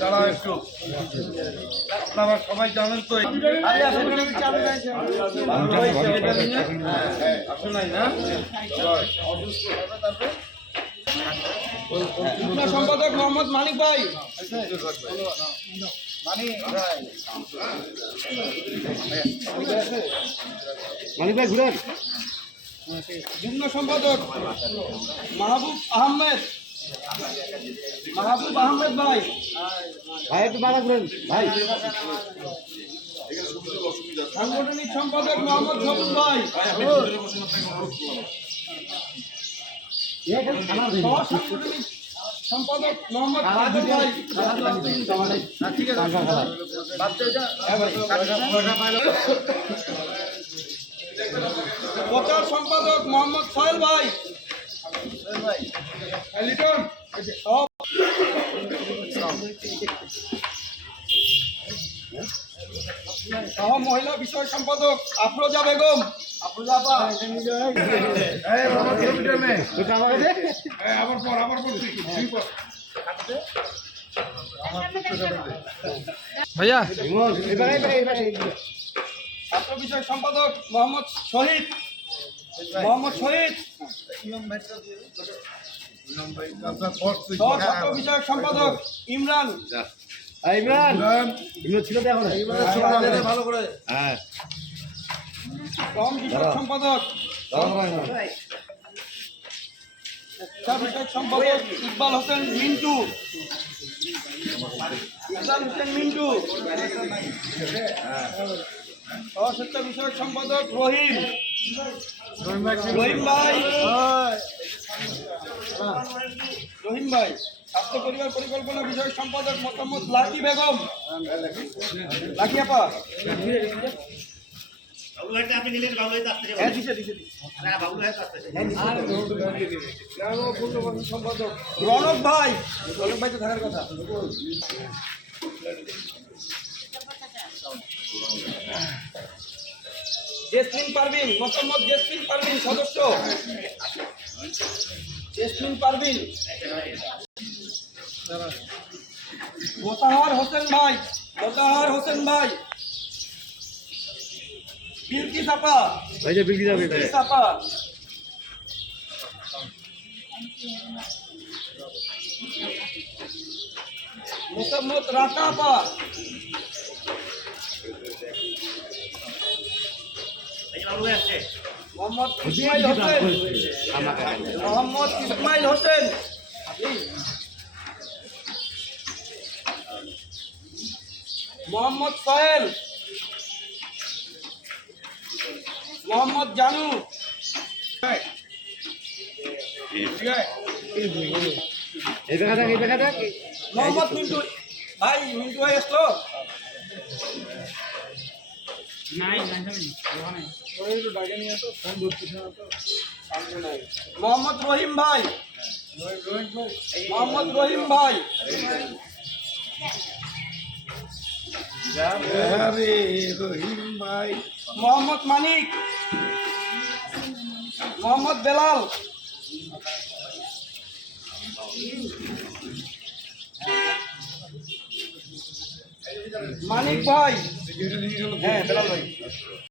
দাঁড়াও একটু, আপনারা সবাই জানেন তো আসে নাই না সম্পাদক মোহাম্মদ মানিক ভাই। মানিক ভাই ঘুরেন। যুগ্ম সম্পাদক মাহবুব আহমেদ ভাই। ভাই একটু বাধা ঘুরেন ভাই। সাংগঠনিক সম্পাদক মোহাম্মদ সবুজ ভাই। সাংগঠনিক সম্পাদক মোহাম্মদ কাদের ভাই। প্রচার সম্পাদক মোহাম্মদ সোহেল ভাই। সহ মহিলা বিষয় সম্পাদক আফরোজা বেগম। ভাইয়া ছাত্র বিষয় সম্পাদক মোহাম্মদ শহীদ। ছাত্র বিষয়ক সম্পাদক ইমরান। ইমরান ছিল তো এখন ভালো করে হ্যাঁ। কম বিষয়ক সম্পাদক বিষয়ক সম্পাদক ইকবাল হোসেন মিন্টু। স্বেচ্ছা বিষয়ক সম্পাদক রহিম ভাই। ছাত্র পরিবার পরিকল্পনা বিষয়ক সম্পাদক মোহাম্মদ লাকি বেগম। লাকি আপা। সম্পাদক রনক ভাই তো থাকার কথা। জেসমিন পারভিন, মোহাম্মদ জেসমিন পারভিন সদস্য। জেসমিন পারভিন। মোতাহার হোসেন ভাই। বিলকিস আপা। মোহাম্মদ রাকা আপা। মোহাম্মদ ইসমাইল হোসেন। মোহাম্মদ সোহেল। মোহাম্মদ জানু। মোহাম্মদ মিন্টু ভাই আসলো। মোহাম্মদ রহিম ভাই। মোহাম্মদ মানিক। মোহাম্মদ বেলাল। মানিক ভাই। হ্যাঁ বেলাল ভাই।